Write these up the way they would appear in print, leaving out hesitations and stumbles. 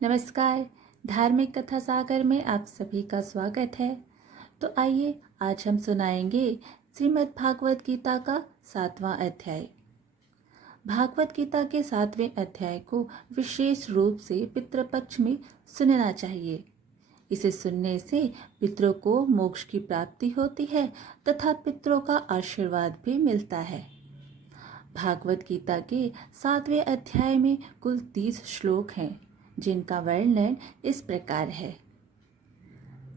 नमस्कार। धार्मिक कथा सागर में आप सभी का स्वागत है। तो आइए आज हम सुनाएंगे श्रीमद् भागवत गीता का 7वां अध्याय। भागवत गीता के 7वें अध्याय को विशेष रूप से पितृपक्ष में सुनना चाहिए। इसे सुनने से पितरों को मोक्ष की प्राप्ति होती है तथा पितरों का आशीर्वाद भी मिलता है। भागवत गीता के 7वें अध्याय में कुल 30 श्लोक हैं, जिनका वर्णन इस प्रकार है।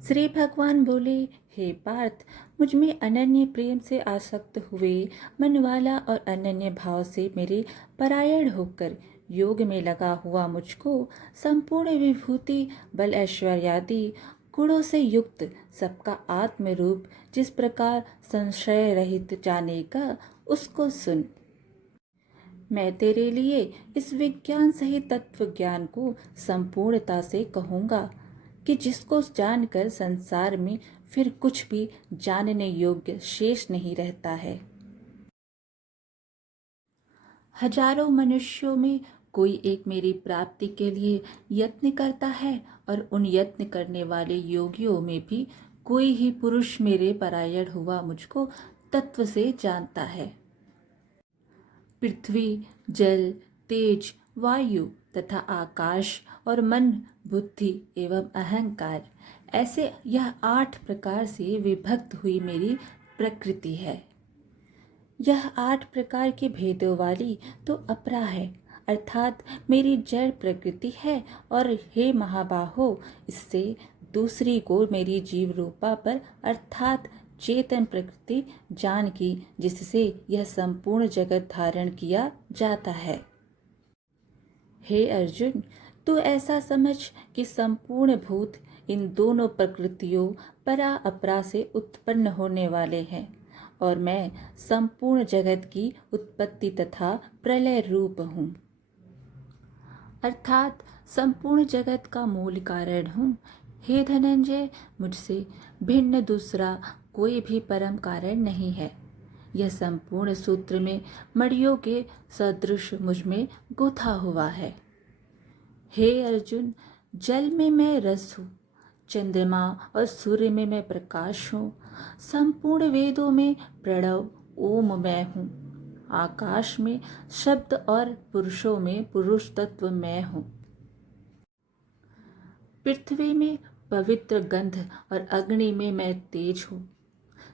श्री भगवान बोले, हे पार्थ, मुझ में अनन्य प्रेम से आसक्त हुए मन वाला और अनन्य भाव से मेरे परायण होकर योग में लगा हुआ मुझको संपूर्ण विभूति बल ऐश्वर्यादि गुणों से युक्त सबका आत्म रूप जिस प्रकार संशय रहित जानेगा, उसको सुन। मैं तेरे लिए इस विज्ञान सहित तत्व ज्ञान को संपूर्णता से कहूँगा कि जिसको जानकर संसार में फिर कुछ भी जानने योग्य शेष नहीं रहता है। हजारों मनुष्यों में कोई एक मेरी प्राप्ति के लिए यत्न करता है और उन यत्न करने वाले योगियों में भी कोई ही पुरुष मेरे परायण हुआ मुझको तत्व से जानता है। पृथ्वी, जल, तेज, वायु तथा आकाश और मन, बुद्धि एवं अहंकार, ऐसे यह 8 प्रकार से विभक्त हुई मेरी प्रकृति है। यह 8 प्रकार के भेदों वाली तो अपरा है, अर्थात मेरी जड़ प्रकृति है। और हे महाबाहो, इससे दूसरी को मेरी जीव रूपा पर अर्थात चेतन प्रकृति जान की, जिससे यह संपूर्ण जगत धारण किया जाता है। हे अर्जुन, तू ऐसा समझ कि संपूर्ण भूत इन दोनों प्रकृतियों परा अपरा से उत्पन्न होने वाले हैं और मैं संपूर्ण जगत की उत्पत्ति तथा प्रलय रूप हूँ, अर्थात संपूर्ण जगत का मूल कारण हूँ। हे धनंजय, मुझसे भिन्न दूसरा कोई भी परम कारण नहीं है। यह संपूर्ण सूत्र में मड़ियों के सदृश मुझ में गुथा हुआ है। हे अर्जुन, जल में मैं रस हूँ, चंद्रमा और सूर्य में मैं प्रकाश हूँ, संपूर्ण वेदों में प्रणव ओम मैं हूँ, आकाश में शब्द और पुरुषों में पुरुष तत्व मैं हूँ, पृथ्वी में पवित्र गंध और अग्नि में मैं तेज हूँ,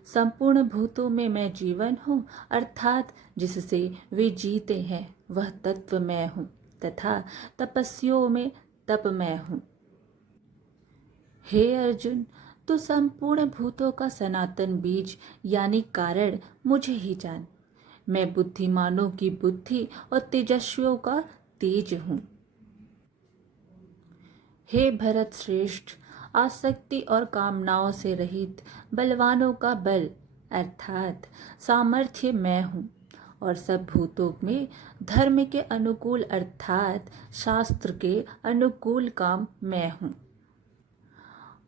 संपूर्ण भूतों में मैं जीवन हूँ, अर्थात जिससे वे जीते हैं वह तत्व मैं हूँ, तथा तपस्वियों में तप मैं हूँ। हे अर्जुन, तू संपूर्ण भूतों का सनातन बीज यानी कारण मुझे ही जान। मैं बुद्धिमानों की बुद्धि और तेजस्वियों का तेज हूँ। हे भरत श्रेष्ठ, आसक्ति और कामनाओं से रहित बलवानों का बल अर्थात सामर्थ्य मैं हूँ और सब भूतों में धर्म के अनुकूल अर्थात शास्त्र के अनुकूल काम मैं हूँ।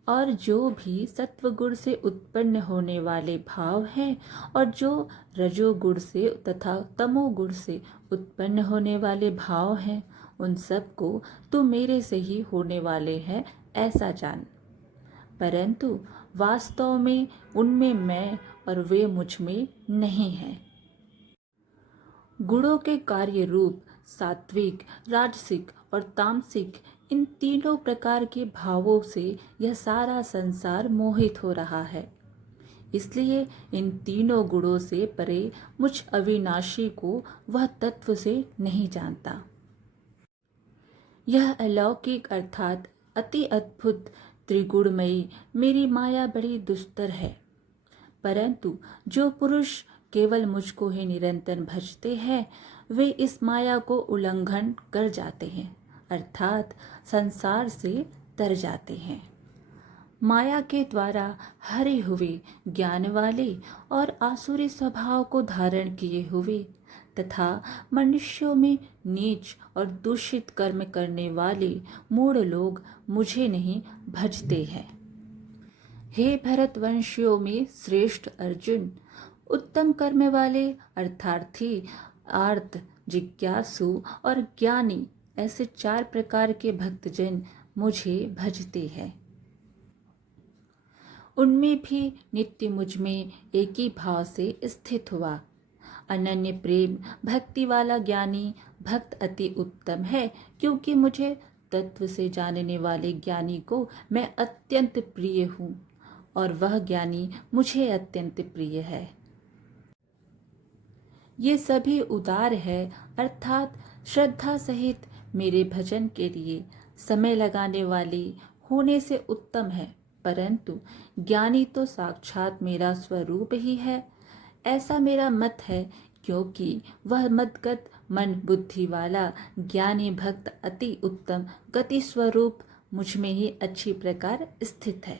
और जो भी सत्वगुण से उत्पन्न होने वाले भाव हैं और जो रजोगुण से तथा तमोगुण से उत्पन्न होने वाले भाव हैं, उन सब को तो मेरे से ही होने वाले हैं ऐसा जान। परंतु वास्तव में उनमें मैं और वे मुझ में नहीं हैं। गुणों के कार्य रूप सात्विक, राजसिक और तामसिक, इन तीनों प्रकार के भावों से यह सारा संसार मोहित हो रहा है। इसलिए इन तीनों गुणों से परे मुझ अविनाशी को वह तत्व से नहीं जानता। यह अलौकिक अर्थात अति अद्भुत त्रिगुणमयी मेरी माया बड़ी दुस्तर है, परंतु जो पुरुष केवल मुझको ही निरंतर भजते हैं वे इस माया को उल्लंघन कर जाते हैं, अर्थात संसार से तर जाते हैं। माया के द्वारा हरे हुए ज्ञान वाले और आसुरी स्वभाव को धारण किए हुए तथा मनुष्यों में नीच और दूषित कर्म करने वाले मूढ़ लोग मुझे नहीं भजते हैं। हे भरतवंशियों में श्रेष्ठ अर्जुन, उत्तम कर्म वाले अर्थार्थी, आर्त, जिज्ञासु और ज्ञानी ऐसे 4 प्रकार के भक्तजन मुझे भजते हैं। उनमें भी नित्य मुझ में एक ही भाव से स्थित हुआ। अनन्य प्रेम भक्ति वाला ज्ञानी भक्त अति उत्तम है, क्योंकि मुझे तत्व से जानने वाले ज्ञानी को मैं अत्यंत प्रिय हूँ और वह ज्ञानी मुझे अत्यंत प्रिय है। ये सभी उदार है, अर्थात श्रद्धा सहित मेरे भजन के लिए समय लगाने वाली होने से उत्तम है, परंतु ज्ञानी तो साक्षात मेरा स्वरूप ही है, ऐसा मेरा मत है, क्योंकि वह मतगत मन बुद्धि वाला ज्ञानी भक्त अति उत्तम गति स्वरूप मुझ में ही अच्छी प्रकार स्थित है।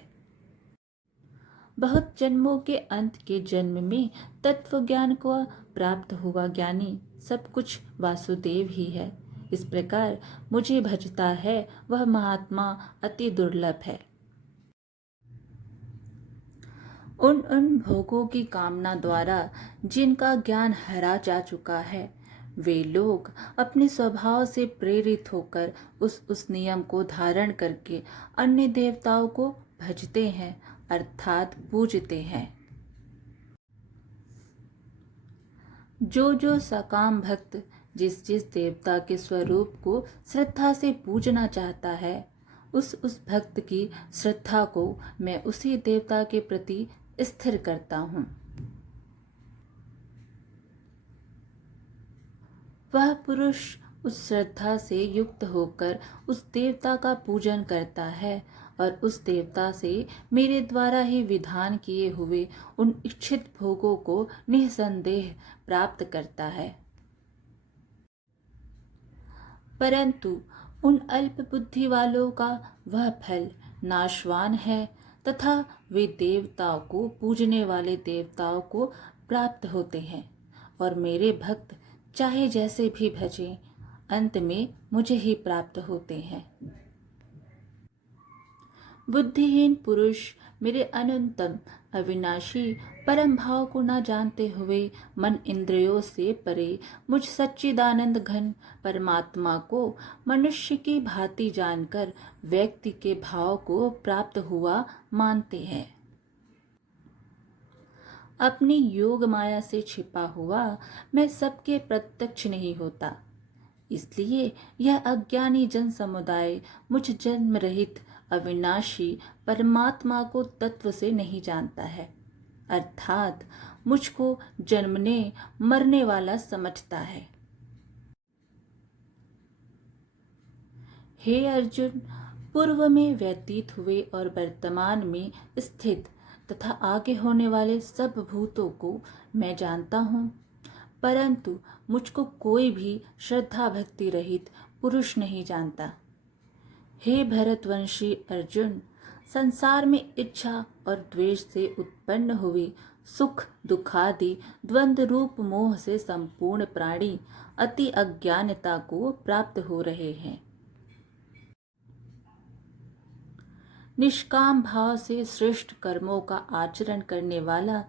बहुत जन्मों के अंत के जन्म में तत्व ज्ञान को प्राप्त हुआ ज्ञानी सब कुछ वासुदेव ही है। इस प्रकार मुझे भजता है वह महात्मा अति दुर्लभ है। उन भोगों की कामना द्वारा जिनका ज्ञान हरा जा चुका है, वे लोग अपने स्वभाव से प्रेरित होकर उस नियम को धारण करके अन्य देवताओं को भजते हैं, अर्थात पूजते हैं। जो सकाम भक्त जिस देवता के स्वरूप को श्रद्धा से पूजना चाहता है, उस भक्त की श्रद्धा को मैं उसी देवता के प्रति स्थिर करता हूँ। वह पुरुष उस श्रद्धा से युक्त होकर उस देवता का पूजन करता है और उस देवता से मेरे द्वारा ही विधान किए हुए उन इच्छित भोगों को निसंदेह प्राप्त करता है। परंतु उन अल्प बुद्धि वालों का वह फल नाशवान है तथा वे देवताओं को पूजने वाले देवताओं को प्राप्त होते हैं और मेरे भक्त चाहे जैसे भी भजें, अंत में मुझे ही प्राप्त होते हैं। बुद्धिहीन पुरुष मेरे अनंतम अविनाशी परम भाव को न जानते हुए मन इंद्रियों से परे मुझ सच्चिदानंद घन परमात्मा को मनुष्य की भांति जानकर व्यक्ति के भाव को प्राप्त हुआ मानते हैं। अपनी योग माया से छिपा हुआ मैं सबके प्रत्यक्ष नहीं होता, इसलिए यह अज्ञानी जन समुदाय मुझ जन्म रहित अविनाशी परमात्मा को तत्व से नहीं जानता है, अर्थात मुझको जन्मने मरने वाला समझता है। हे अर्जुन, पूर्व में व्यतीत हुए और वर्तमान में स्थित तथा आगे होने वाले सब भूतों को मैं जानता हूँ, परंतु मुझको कोई भी श्रद्धा भक्ति रहित पुरुष नहीं जानता। हे भरतवंशी अर्जुन, संसार में इच्छा और द्वेष से उत्पन्न हुई सुख दुखादि द्वंद्व रूप मोह से संपूर्ण प्राणी अति अज्ञानता को प्राप्त हो रहे हैं। निष्काम भाव से श्रेष्ठ कर्मों का आचरण करने वाला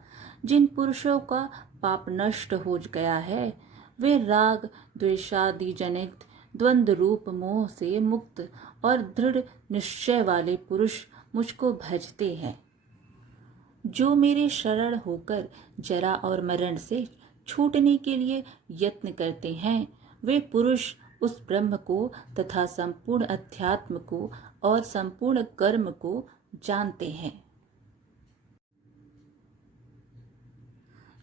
जिन पुरुषों का पाप नष्ट हो गया है, वे राग द्वेषादि जनित द्वंद्व रूप मोह से मुक्त और दृढ़ निश्चय वाले पुरुष मुझको भजते हैं। जो मेरे शरण होकर जरा और मरण से छूटने के लिए यत्न करते हैं, वे पुरुष उस ब्रह्म को तथा संपूर्ण अध्यात्म को और संपूर्ण कर्म को जानते हैं।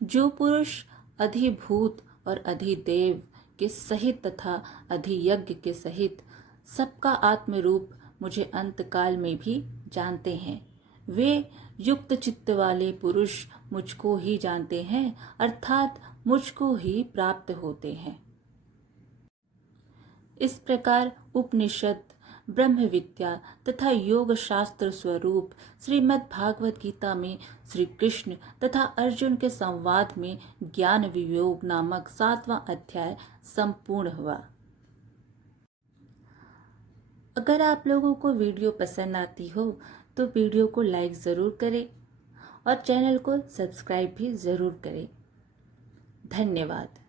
जो पुरुष अधिभूत और अधिदेव के सहित तथा अधियज्ञ के सहित सबका आत्म रूप मुझे अंतकाल में भी जानते हैं, वे युक्त चित्त वाले पुरुष मुझको ही जानते हैं, अर्थात मुझको ही प्राप्त होते हैं। इस प्रकार उपनिषद, ब्रह्म विद्या तथा योग शास्त्र स्वरूप श्रीमद् भागवत गीता में श्री कृष्ण तथा अर्जुन के संवाद में ज्ञान वियोग नामक 7वां अध्याय संपूर्ण हुआ। अगर आप लोगों को वीडियो पसंद आती हो तो वीडियो को लाइक ज़रूर करें और चैनल को सब्सक्राइब भी ज़रूर करें। धन्यवाद।